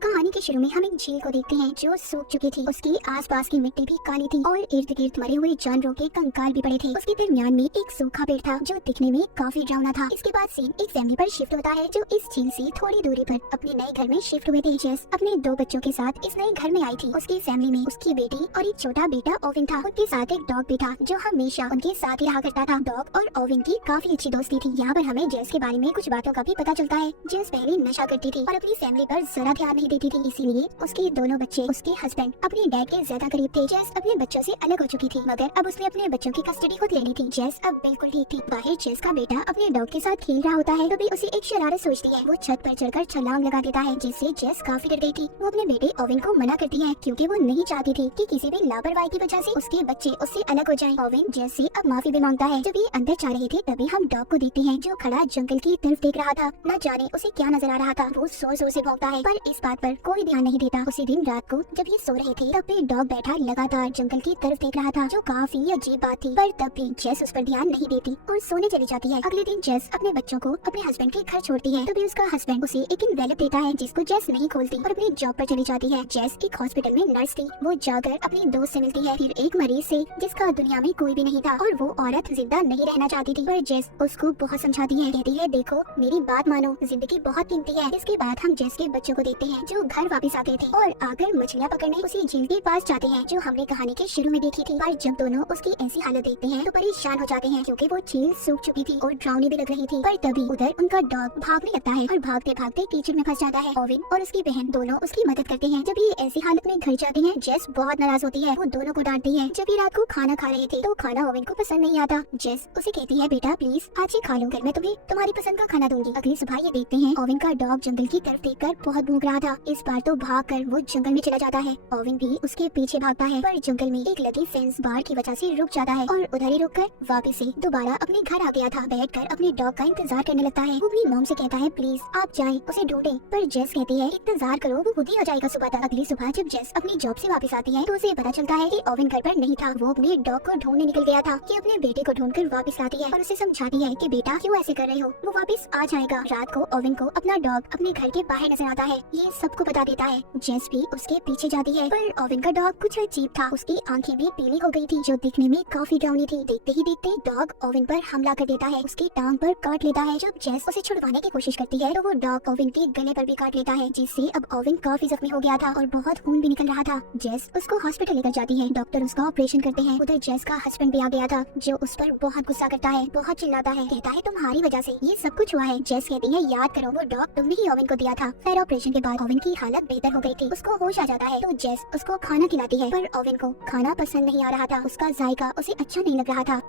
कहानी के शुरू में हम एक झील को देखते हैं जो सूख चुकी थी। उसकी आसपास की मिट्टी भी काली थी और इर्द गिर्द मरे हुए जानवरों के कंकाल भी पड़े थे। उसके दरमियान में एक सूखा पेड़ था जो दिखने में काफी डरावना था। इसके बाद सीन एक फैमिली पर शिफ्ट होता है जो इस झील से थोड़ी दूरी पर अपने नए घर में शिफ्ट हुए थे। जेस अपने 2 बच्चों के साथ इस नए घर में आई थी। उसकी फैमिली में उसकी बेटी और एक छोटा बेटा ओविन था। उनके साथ एक डॉग भी था जो हमेशा उनके साथ ही रहा करता था। डॉग और ओविन की काफी अच्छी दोस्ती थी। यहाँ पर हमें जेस के बारे में कुछ बातों का भी पता चलता है। जेस पहले नशा करती थी और अपनी फैमिली पर जरा ध्यान नहीं देती थी, इसीलिए उसके दोनों बच्चे उसके हस्बैंड अपने डैड के ज्यादा करीब थे। जेस अपने बच्चों से अलग हो चुकी थी, मगर अब उसने अपने बच्चों की कस्टडी खुद ले ली थी। जेस अब बिल्कुल ठीक थी। बाहर जेस का बेटा अपने डॉग के साथ खेल रहा होता है, तभी उसे एक शरारत सोचती है। वो छत पर चढ़कर छलांग लगा देता है, जिससे जेस काफी डर गई थी। वो अपने बेटे ओविन को मना करती है क्योंकि वो नहीं चाहती थी कि किसी भी लापरवाही की वजह से उसके बच्चे उससे अलग हो जाएं। ओविन जेस से अब माफी भी मांगता है। जब ये अंदर जा रहे थे तभी हम डॉग को देखते हैं जो खड़ा जंगल की तरफ देख रहा था। न जाने उसे क्या नजर आ रहा था। वो जोर जोर से भौंकता है पर इस बात पर कोई ध्यान नहीं देता। उसी दिन रात को जब ये सो रहे थे तब भी डॉग बैठा लगातार जंगल की तरफ देख रहा था, जो काफी अजीब बात थी। पर तब भी जेस उस पर ध्यान नहीं देती और सोने चली जाती है। अगले दिन जेस अपने बच्चों को अपने हस्बैंड के घर छोड़ती है, तभी उसका हस्बैंड उसे एक एनवेलप देता है जिसको जेस नहीं खोलती और अपनी जॉब पर चली जाती है। जेस एक हॉस्पिटल में नर्स थी। वो जाकर अपनी दोस्त से मिलती है, फिर एक मरीज से जिसका दुनिया में कोई भी नहीं था और वो औरत जिंदा नहीं रहना चाहती थी। पर जेस उसको बहुत समझाती है, कहती है देखो मेरी बात मानो, जिंदगी बहुत कीमती है। इसके बाद हम जेस के बच्चों को देखते हैं जो घर वापस आ गए थे और आकर मछलियाँ पकड़ने उसी झील के पास जाते हैं जो हमने कहानी के शुरू में देखी थी। पर जब दोनों उसकी ऐसी हालत देखते हैं तो परेशान हो जाते हैं क्योंकि वो झील सूख चुकी थी और ड्राउनी भी लग रही थी। पर तभी उधर उनका डॉग भागने लगता है और भागते भागते कीचड़ में फंस जाता है। ओविन और उसकी बहन दोनों उसकी मदद करते हैं। जब ये ऐसी हालत में घर जाते हैं जेस बहुत नाराज होती है। वो दोनों को डांटती है। जब ये रात को खाना खा रहे थे तो खाना ओविन को पसंद नहीं आता। जेस उसे कहती है बेटा प्लीज आज ये खा लो, मैं तुम्हें तुम्हारी पसंद का खाना दूंगी। अगली सुबह ये देखते हैं ओविन का डॉग जंगल की तरफ देखकर बहुत भूख रहा था। इस बार तो भागकर वो जंगल में चला जाता है। ओविन भी उसके पीछे भागता है पर जंगल में एक लगी फेंस बाढ़ की वजह से रुक जाता है और उधर ही रुककर वापस से दोबारा अपने घर आ गया था। बैठकर अपने डॉग का इंतजार करने लगता है। वो अपनी मॉम से कहता है प्लीज आप जाएं उसे ढूंढें, पर जेस कहती है इंतजार करो वो खुद ही आ जाएगा सुबह तक। अगली सुबह जब जेस अपनी जॉब से वापस आती है तो उसे पता चलता है कि ओविन घर पर नहीं था। वो अपने डॉग को ढूंढने निकल गया था कि अपने बेटे को ढूंढकर वापस लाती है और उसे समझाती है कि बेटा क्यों ऐसे कर रहे हो, वो वापस आ जाएगा। रात को ओविन को अपना डॉग अपने घर के बाहर नजर आता है। ये सबको बता देता है। जेस भी उसके पीछे जाती है पर ओविन का डॉग कुछ अजीब था। उसकी आंखें भी पीली हो गई थी जो दिखने में काफी डरावनी थी। देखते ही देखते डॉग ओविन पर हमला कर देता है, उसकी टांग पर काट लेता है। जब जेस उसे छुड़वाने की कोशिश करती है तो वो डॉग ओविन के गले पर भी काट लेता है, जिससे अब ओविन काफी जख्मी हो गया था और बहुत खून भी निकल रहा था। जेस उसको हॉस्पिटल लेकर जाती है। डॉक्टर उसका ऑपरेशन करते हैं। उधर जेस का हस्बैंड भी आ गया था जो उस पर बहुत गुस्सा करता है, बहुत चिल्लाता है, कहता है तुम्हारी वजह से ये सब कुछ हुआ है। जेस कहती है याद करो वो डॉग तुमने ही ओविन को दिया था। फिर ऑपरेशन के बाद ओविन की हालत बेहतर हो गई थी, उसको होश आ जाता है तो जेस उसको खाना खिलाती है। पर ओविन को खाना पसंद नहीं आ रहा था, उसका जायका उसे अच्छा नहीं लग रहा था।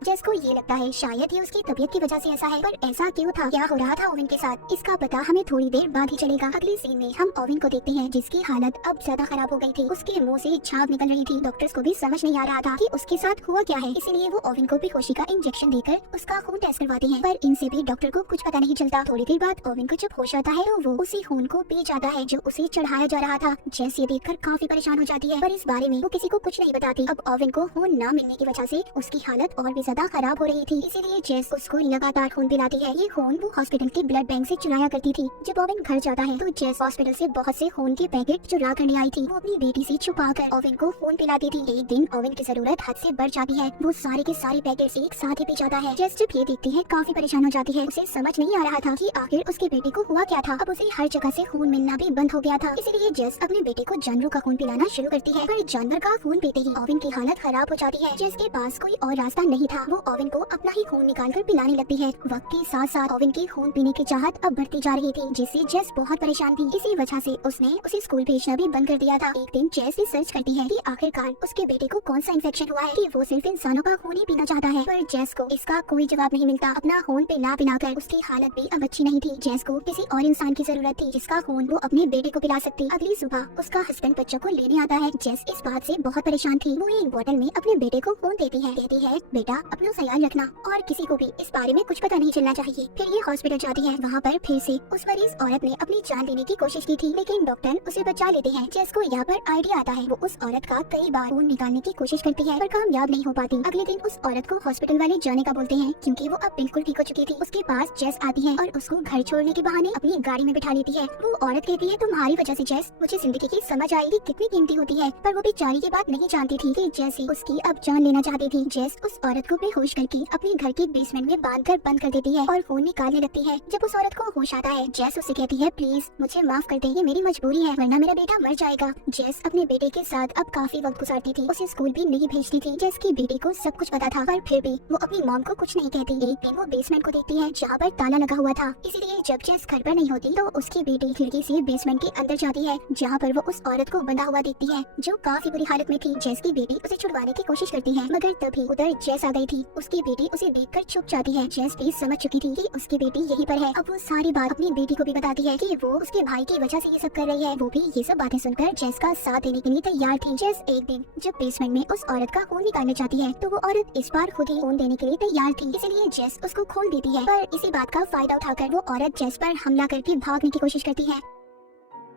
जेस को ये लगता है शायद ये उसकी तबीयत की वजह से ऐसा है, पर ऐसा क्यों था, क्या हो रहा था ओविन के साथ, इसका पता हमें थोड़ी देर बाद ही चलेगा। अगली सीन में हम ओविन को देखते हैं जिसकी हालत अब ज्यादा खराब हो गई थी। उसके मुंह से झाग निकल रही थी। डॉक्टर्स को भी समझ नहीं आ रहा था कि उसके साथ हुआ क्या है, इसीलिए वो ओविन को बेहोशी का इंजेक्शन देकर उसका खून टेस्ट करवाते हैं। पर इनसे भी डॉक्टर को कुछ पता नहीं चलता। थोड़ी देर बाद ओविन को जब होश आता है तो वो उसी खून को पी जाता है जो उसे चढ़ाया जा रहा था। जेस ये देखकर काफी परेशान हो जाती है पर इस बारे में वो किसी को कुछ नहीं बताती। अब ओविन को खून न मिलने की वजह से उसकी हालत और भी ज्यादा खराब हो रही थी, इसीलिए जेस उसको लगातार खून पिलाती है। ये खून वो हॉस्पिटल के ब्लड बैंक से चुराया करती थी। जब ओविन घर जाता है तो जेस हॉस्पिटल से बहुत से खून के पैकेट चुरा करने आई थी। वो अपनी बेटी से छुपाकर ओविन को खून पिलाती थी। एक दिन ओविन की जरूरत हद से बढ़ जाती है, वो सारे के सारे पैकेट एक साथ ही पी जाता है। जेस जब ये देखती है काफी परेशान हो जाती है। उसे समझ नहीं आ रहा था कि आखिर उसके बेटे को हुआ क्या था। अब उसे हर जगह से खून मिलना भी बंद हो गया था, इसीलिए जेस अपने बेटे को जानवरों का खून पिलाना शुरू करती है। पर जानवर का खून पीते ही ओविन की हालत खराब हो जाती है। जेस के पास कोई और रास्ता नहीं था, वो ओविन को अपना ही खून निकालकर पिलाने लगती है। वक्त के साथ साथ ओविन की खून पीने की चाहत अब बढ़ती जा रही थी, जिससे जेस बहुत परेशान थी। इसी वजह से उसने उसे स्कूल भेजना भी बंद कर दिया था। एक दिन जेस रिसर्च करती है कि आखिरकार उसके बेटे को कौन सा इन्फेक्शन हुआ है कि वो सिर्फ इंसानों का खून ही पीना चाहता है। पर जेस को इसका कोई जवाब नहीं मिलता। अपना खून पिला पिलाकर उसकी हालत भी अब अच्छी नहीं थी। जेस को किसी और इंसान की जरूरत थी जिसका खून वो अपने बेटे को पिला सकती। अगली सुबह उसका हस्बैंड बच्चों को लेने आता है। जेस इस बात से बहुत परेशान थी। वो एक बोतल में अपने बेटे को खून देती है, कहती है बेटा अपना ख्याल रखना और किसी को भी इस बारे में कुछ पता नहीं चलना चाहिए। फिर ये हॉस्पिटल जाती है। वहाँ पर फिर से उस मरीज औरत ने अपनी जान लेने की कोशिश की थी, लेकिन डॉक्टर उसे बचा लेते हैं। जेस को यहाँ पर आइडिया आता है। वो उस औरत का कई बार खून निकालने की कोशिश करती है पर कामयाब नहीं हो पाती। अगले दिन उस औरत को हॉस्पिटल वाले जाने का बोलते हैं क्योंकि वो अब बिल्कुल ठीक हो चुकी थी। उसके पास जेस आती है और उसको घर छोड़ने के बहाने अपनी गाड़ी में बिठा लेती है। वो औरत कहती है तुम्हारी वजह से जेस मुझे जिंदगी की समझ आएगी कितनी कीमती होती है, पर वो बेचारी की बात नहीं जानती थी कि जेस ही उसकी अब जान लेना चाहती थी। जेस उस औरत को बेहोश करके अपने घर के बेसमेंट में बांधकर बंद कर देती है और खून निकालने लगती है। जब उस औरत को होश आता है, जेस उसे कहती है प्लीज मुझे माफ कर दे, ये मेरी मजबूरी है वरना मेरा बेटा मर जाएगा। जेस अपने बेटे के साथ अब काफी वक्त गुजारती थी। उसे स्कूल भी नहीं भेजती थी। जेस की बेटी को सब कुछ पता था पर फिर भी वो अपनी मॉम को कुछ नहीं कहती। एक दिन वो बेसमेंट को देखती है जहाँ पर ताला लगा हुआ था, इसीलिए जब जेस घर पर नहीं होती तो उसकी बेटी खिड़की से बेसमेंट के अंदर जाती है जहाँ पर वो उस औरत को बंधा हुआ देखती है जो काफी बुरी हालत में थी। जेस की बेटी उसे छुड़वाने की कोशिश करती है मगर तभी उधर जेस आ गई थी। उसकी बेटी उसे देखकर चुप जाती है। जेस भी समझ चुकी थी कि उसकी बेटी यहीं पर है। अब वो सारी बात अपनी बेटी को भी बताती है कि वो उसके भाई की वजह से ये सब कर रही है। वो भी ये सब बातें सुनकर जेस का साथ देने के लिए तैयार थी। जेस एक दिन जब बेसमेंट में उस औरत का खून निकालना चाहती है तो वो औरत इस बार खुद ही खून देने के लिए तैयार थी, इसलिए जेस उसको खोल देती है। पर इसी बात का फायदा उठाकर वो औरत जेस पर हमला करके भागने की कोशिश करती है।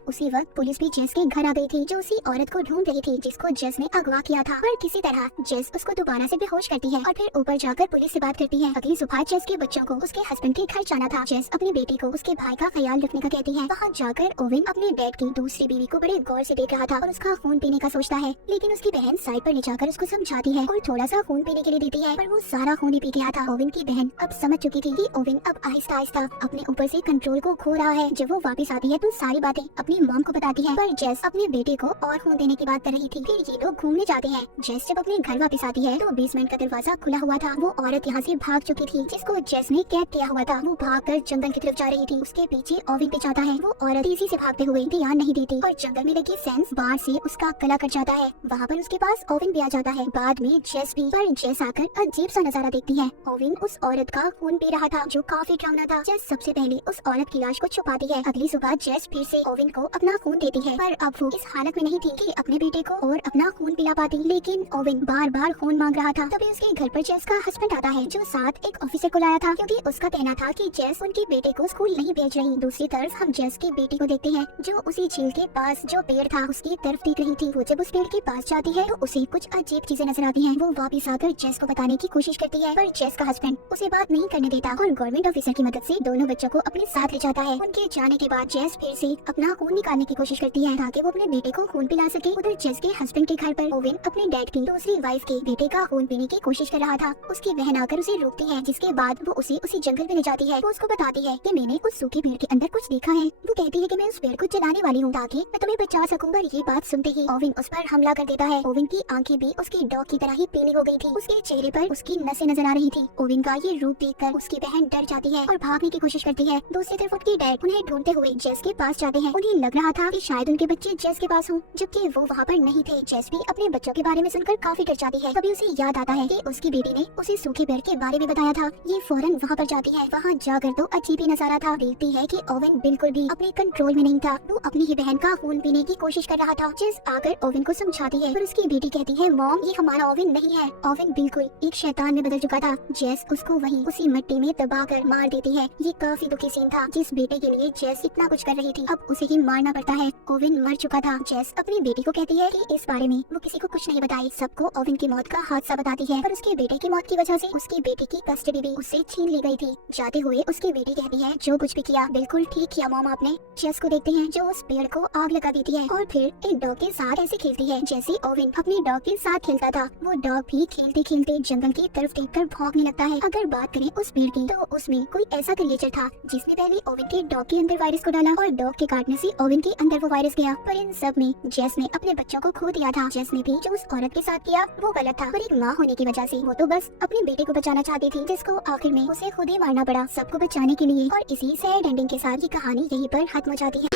उसी वक्त पुलिस भी जेस के घर आ गई थी जो उसी औरत को ढूंढ रही थी जिसको जेस ने अगवा किया था। पर किसी तरह जेस उसको दोबारा से बेहोश करती है और फिर ऊपर जाकर पुलिस से बात करती है। अगली सुबह जेस के बच्चों को उसके हस्बैंड के घर जाना था। जेस अपनी बेटी को उसके भाई का ख्याल रखने का कहती है। वहाँ जाकर ओवेन अपने डैड की दूसरी बीवी को बड़े गौर से देख रहा था और उसका खून पीने का सोचता है, लेकिन उसकी बहन साइड पर ले जाकर उसको समझाती है और थोड़ा सा खून पीने के लिए देती है पर वो सारा खून ही पी गया था। ओवेन की बहन अब समझ चुकी थी कि ओवेन अब आहिस्ता आहिस्ता अपने ऊपर से कंट्रोल को खो रहा है। जब वो वापस आती है तो सारी बातें अपनी मॉम को बताती है पर जेस अपने बेटे को और खून देने की बात कर रही थी। फिर ये लोग घूमने जाते हैं। जेस जब अपने घर वापस आती है तो बेसमेंट का दरवाजा खुला हुआ था। वो औरत यहाँ से भाग चुकी थी जिसको जेस ने कैद किया हुआ था। वो भागकर जंगल की तरफ जा रही थी। उसके पीछे ओवेन भी जाता है। वो औरत तेजी से भागते हुए ध्यान नहीं देती और जंगल में लगी सेंस बाढ़ से उसका गला कट जाता है। वहाँ पर उसके पास ओवेन भी आ जाता है, बाद में जेस भी। पर जेस आकर अजीब सा नजारा देखती है। ओवेन उस औरत का खून पी रहा था जो काफी डरावना था। जेस सबसे पहले उस औरत की लाश को छुपाती है। अगली सुबह जेस फिर से ओवेन को अपना खून देती है पर अब वो इस हालत में नहीं थी कि अपने बेटे को और अपना खून पिला पाती, लेकिन ओवेन बार बार खून मांग रहा था। तभी उसके घर पर जेस का हस्बैंड आता है जो साथ एक ऑफिसर को लाया था क्योंकि उसका कहना था कि जेस उनके बेटे को स्कूल नहीं भेज रही। दूसरी तरफ हम जेस की बेटी को देखते हैं जो उसी झील के पास जो पेड़ था उसकी तरफ देख रही थी। वो जब उस पेड़ के पास जाती है तो उसे कुछ अजीब चीजें नजर आती हैं। वो वापस आकर जेस को बताने की कोशिश करती है पर जेस का हस्बैंड उसे बात नहीं करने देता और गवर्नमेंट ऑफिसर की मदद से दोनों बच्चों को अपने साथ ले जाता है। उनके जाने के बाद जेस फिर से अपना खून निकालने की कोशिश करती है ताकि वो अपने बेटे को खून पिला सके। उधर जेस के हस्बैंड के घर पर ओवेन अपने डैड की दूसरी वाइफ के बेटे का खून पीने की कोशिश कर रहा था। उसकी बहन आकर उसे रोकती है जिसके बाद वो उसे उसी जंगल में ले जाती है। वो उसको बताती है कि मैंने उस सूखे पेड़ के अंदर कुछ देखा है। वो कहती है कि मैं उस पेड़ को जलाने वाली हूँ ताकि मैं तुम्हें बचा सकूं। पर ये बात सुनते ही ओवेन उस पर हमला कर देता है। ओवेन की आंखें भी उसकी डॉग की तरह ही पीली हो गई थी। उसके चेहरे पर उसकी नसें नजर आ रही थी। ओवेन का ये रूप देखकर उसकी बहन डर जाती है और भागने की कोशिश करती है। दूसरी तरफ उसके डैड उन्हें ढूंढते हुए जेस के पास जाते हैं। उन्हें लग रहा था कि शायद उनके बच्चे जेस के पास हों, जबकि वो वहाँ पर नहीं थे। जेस भी अपने बच्चों के बारे में सुनकर काफी डर जाती है। तभी उसे याद आता है कि उसकी बेटी ने उसे सूखे पेड़ के बारे में बताया था। ये फौरन वहाँ पर जाती है। वहाँ जाकर तो अजीब ही नजारा था। देखती है कि ओवेन बिल्कुल भी अपने कंट्रोल में नहीं था। वो अपनी ही बहन का खून पीने की कोशिश कर रहा था। जेस आकर ओवेन को समझाती है पर उसकी बेटी कहती है मॉम ये हमारा ओवेन नहीं है। ओवेन बिल्कुल एक शैतान में बदल चुका था। जेस उसको वहीं उसी मिट्टी में दबाकर मार देती है। ये काफी दुखी सीन था। जिस बेटे के लिए जेस इतना कुछ कर रही थी अब उसे ही मारना पड़ता है। ओवेन मर चुका था। जेस अपनी बेटी को कहती है कि इस बारे में वो किसी को कुछ नहीं बताई, सबको ओवेन की मौत का हादसा बताती है। पर उसके बेटे की मौत की वजह से उसकी बेटी की कस्टडी भी उससे छीन ली गई थी। जाते हुए उसकी बेटी कहती है जो कुछ भी किया बिल्कुल ठीक किया मॉम आपने। जेस को देखते हैं जो उस पेड़ को आग लगा देती है और फिर एक डॉग के साथ ऐसे खेलती है जैसे ओवेन अपने डॉग के साथ खेलता था। वो डॉग भी खेलते खेलते जंगल की तरफ देखकर भौंकने लगता है। अगर बात करें उस पेड़ की तो उसमें कोई ऐसा क्रिएचर था जिसने पहले ओवेन के डॉग के अंदर वायरस को डाला और डॉग के काटने से ओवेन के अंदर वो वायरस गया। पर इन सब में जेस ने अपने बच्चों को खो दिया था। जेस ने भी जो उस औरत के साथ किया वो गलत था, पर एक माँ होने की वजह से वो तो बस अपने बेटे को बचाना चाहती थी जिसको आखिर में उसे खुद ही मारना पड़ा सबको बचाने के लिए। और इसी सैड एंडिंग के साथ ये कहानी यहीं पर खत्म हो जाती है।